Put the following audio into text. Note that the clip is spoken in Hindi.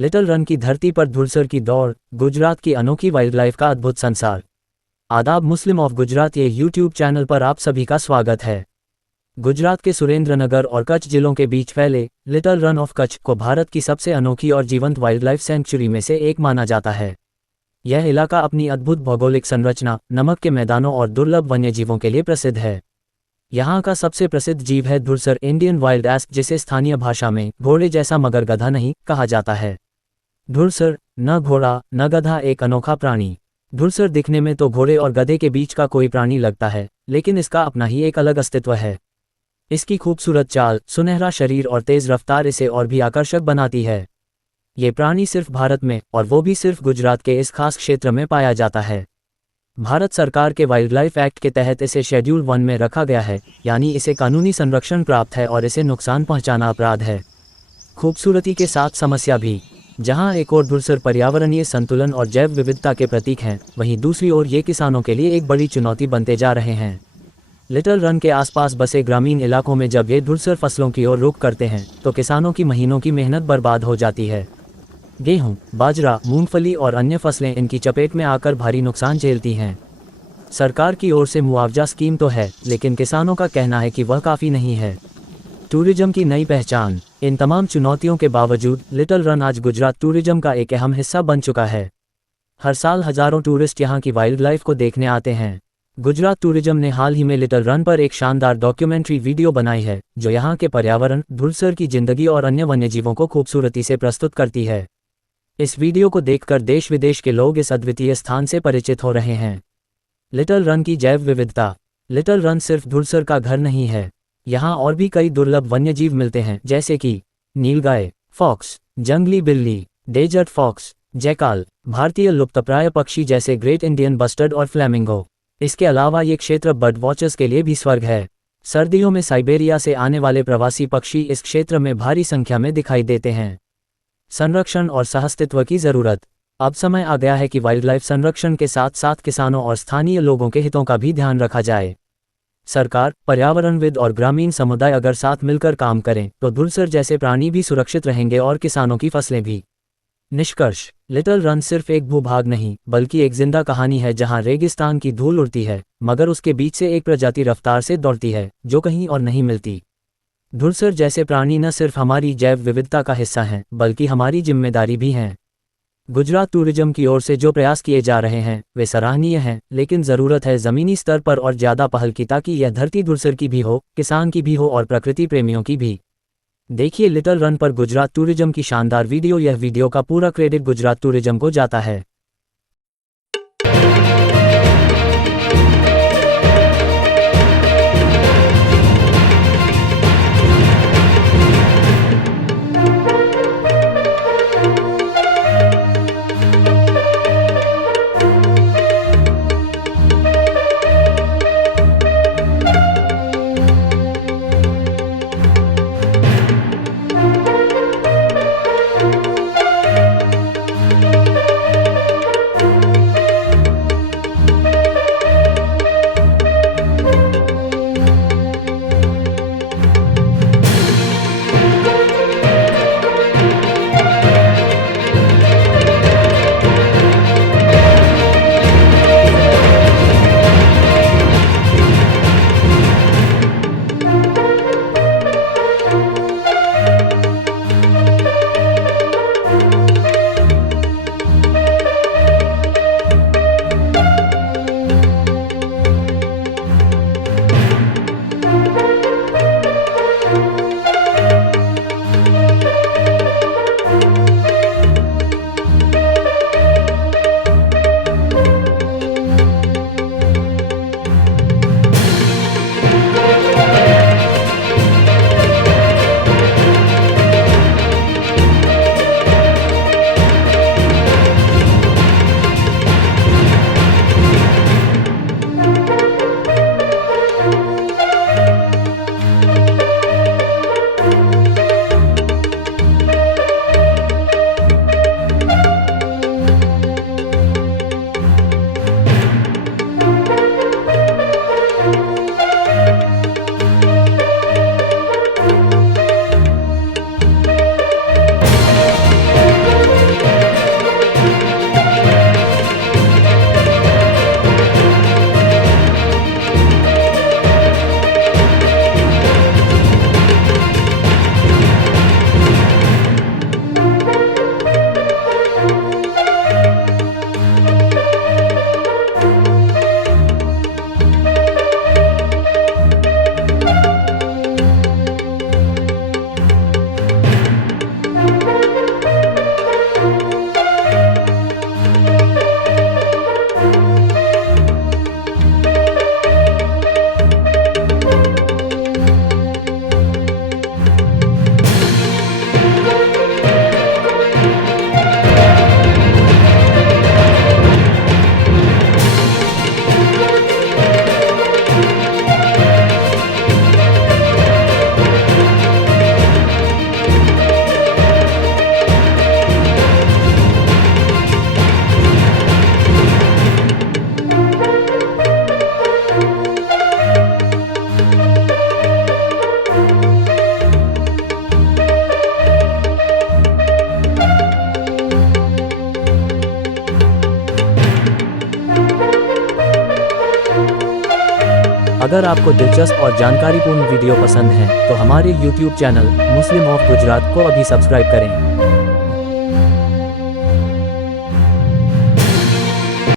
लिटिल रन की धरती पर धुरसर की दौड़, गुजरात की अनोखी वाइल्ड लाइफ का अद्भुत संसार। आदाब, मुस्लिम ऑफ गुजरात ये यूट्यूब चैनल पर आप सभी का स्वागत है। गुजरात के सुरेंद्रनगर और कच्छ जिलों के बीच फैले लिटिल रन ऑफ कच्छ को भारत की सबसे अनोखी और जीवंत वाइल्ड लाइफ सेंचुरी में से एक माना जाता है। यह इलाका अपनी अद्भुत भौगोलिक संरचना, नमक के मैदानों और दुर्लभ वन्यजीवों के लिए प्रसिद्ध है। यहाँ का सबसे प्रसिद्ध जीव है धुरसर इंडियन वाइल्ड एस्प, जिसे स्थानीय भाषा में घोड़े जैसा मगर गधा नहीं कहा जाता है। धुरसर, न घोड़ा न गधा, एक अनोखा प्राणी। धुरसर दिखने में तो घोड़े और गधे के बीच का कोई प्राणी लगता है, लेकिन इसका अपना ही एक अलग अस्तित्व है। इसकी खूबसूरत चाल, सुनहरा शरीर और तेज रफ्तार इसे और भी आकर्षक बनाती है। ये प्राणी सिर्फ भारत में, और वो भी सिर्फ गुजरात के इस खास क्षेत्र में पाया जाता है। भारत सरकार के वाइल्ड लाइफ एक्ट के तहत इसे शेड्यूल 1 में रखा गया है, यानी इसे कानूनी संरक्षण प्राप्त है और इसे नुकसान पहुंचाना अपराध है। खूबसूरती के साथ समस्या भी। जहां एक ओर धुरसर पर्यावरणीय संतुलन और जैव विविधता के प्रतीक हैं, वहीं दूसरी ओर ये किसानों के लिए एक बड़ी चुनौती बनते जा रहे हैं। लिटिल रन के आसपास बसे ग्रामीण इलाकों में जब ये धुरसर फसलों की ओर रुख करते हैं तो किसानों की महीनों की मेहनत बर्बाद हो जाती है। गेहूं, बाजरा, मूंगफली और अन्य फसलें इनकी चपेट में आकर भारी नुकसान झेलती हैं। सरकार की ओर से मुआवजा स्कीम तो है, लेकिन किसानों का कहना है कि वह काफ़ी नहीं है। टूरिज्म की नई पहचान। इन तमाम चुनौतियों के बावजूद लिटिल रन आज गुजरात टूरिज्म का एक अहम हिस्सा बन चुका है। हर साल हजारों टूरिस्ट यहां की वाइल्ड लाइफ को देखने आते हैं। गुजरात टूरिज्म ने हाल ही में लिटिल रन पर एक शानदार डॉक्यूमेंट्री वीडियो बनाई है, जो यहां के पर्यावरण, धुरसर की जिंदगी और अन्य वन्यजीवों को खूबसूरती से प्रस्तुत करती है। इस वीडियो को देखकर देश विदेश के लोग इस अद्वितीय स्थान से परिचित हो रहे हैं। लिटिल रन की जैव विविधता। लिटिल रन सिर्फ धुरसर का घर नहीं है। यहाँ और भी कई दुर्लभ वन्यजीव मिलते हैं, जैसे कि नीलगाय, फॉक्स, जंगली बिल्ली, डेजर्ट फॉक्स, जैकाल, भारतीय लुप्तप्राय पक्षी जैसे ग्रेट इंडियन बस्टर्ड और फ्लैमिंगो। इसके अलावा ये क्षेत्र बर्ड वॉचर्स के लिए भी स्वर्ग है। सर्दियों में साइबेरिया से आने वाले प्रवासी पक्षी इस क्षेत्र में भारी संख्या में दिखाई देते हैं। संरक्षण और सहअस्तित्व की जरूरत। अब समय आ गया है कि वाइल्ड लाइफ संरक्षण के साथ साथ किसानों और स्थानीय लोगों के हितों का भी ध्यान रखा जाए। सरकार, पर्यावरणविद और ग्रामीण समुदाय अगर साथ मिलकर काम करें तो धुरसर जैसे प्राणी भी सुरक्षित रहेंगे और किसानों की फसलें भी। निष्कर्ष, लिटिल रन सिर्फ एक भूभाग नहीं, बल्कि एक जिंदा कहानी है जहां रेगिस्तान की धूल उड़ती है, मगर उसके बीच से एक प्रजाति रफ्तार से दौड़ती है, जो कहीं और नहीं मिलती। धुरसर जैसे प्राणी न सिर्फ हमारी जैव विविधता का हिस्सा हैं, बल्कि हमारी जिम्मेदारी भी हैं। गुजरात टूरिज्म की ओर से जो प्रयास किए जा रहे हैं वे सराहनीय हैं, लेकिन ज़रूरत है ज़मीनी स्तर पर और ज़्यादा पहल की, ताकि यह धरती धुरसर की भी हो, किसान की भी हो और प्रकृति प्रेमियों की भी। देखिए लिटिल रन पर गुजरात टूरिज्म की शानदार वीडियो। यह वीडियो का पूरा क्रेडिट गुजरात टूरिज्म को जाता है। अगर आपको दिलचस्प और जानकारीपूर्ण वीडियो पसंद है तो हमारे YouTube channel Muslim of Gujarat को अभी सब्सक्राइब करें।